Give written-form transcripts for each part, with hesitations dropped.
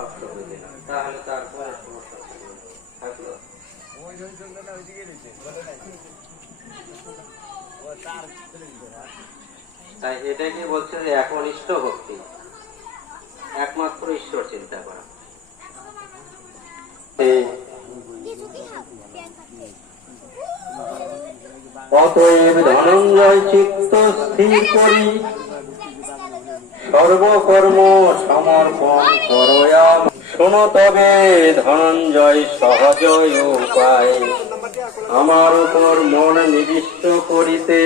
শক্ত হয়ে গেল, তাহলে তারপরে সমস্যা থাকলো। তাই এটাকে বলছে যে একনিষ্ঠ ভক্তি, একমাত্র ঈশ্বর চিন্তা করা। অতএব ধনঞ্জয় চিত্ত স্থির করি, সর্বকর্ম সমর্পণ করয়া। শোনো তবে ধনঞ্জয় সহজ উপায়, আমার উপর মন নিবিষ্ট করিতে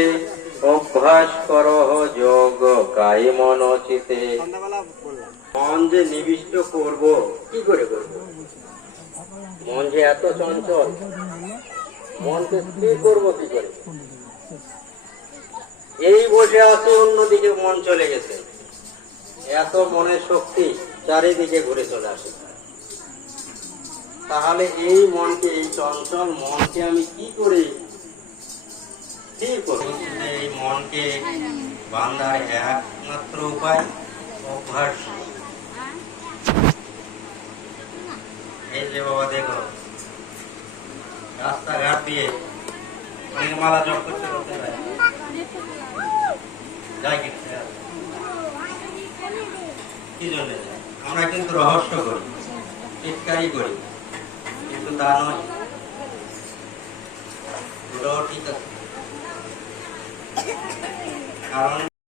অভ্যাস করহ যোগ কায় মনচিতে। মন যে নিবিষ্ট করব, কি করে করব? মন যে এত চঞ্চল, মনকে স্থির করবো কি করে? এই বসে আছে, অন্যদিকে মন চলে গেছে, এত মনের শক্তি চারিদিকে ঘুরে চলে আসে। তাহলে এই মনকে, এই চঞ্চল মনকে আমি কি করে স্থির করব? এই মনকে বান্ধার একমাত্র উপায় অভ্যাস। এই যে বাবা দেখো, রাস্তাঘাট দিয়ে অনেক মালা জপ করতে করতে যায়, কি জন্য যায়? আমরা কিন্তু রহস্য করি, চিৎকারই করি, কিন্তু তা নয়। ঠিক আছে, কারণ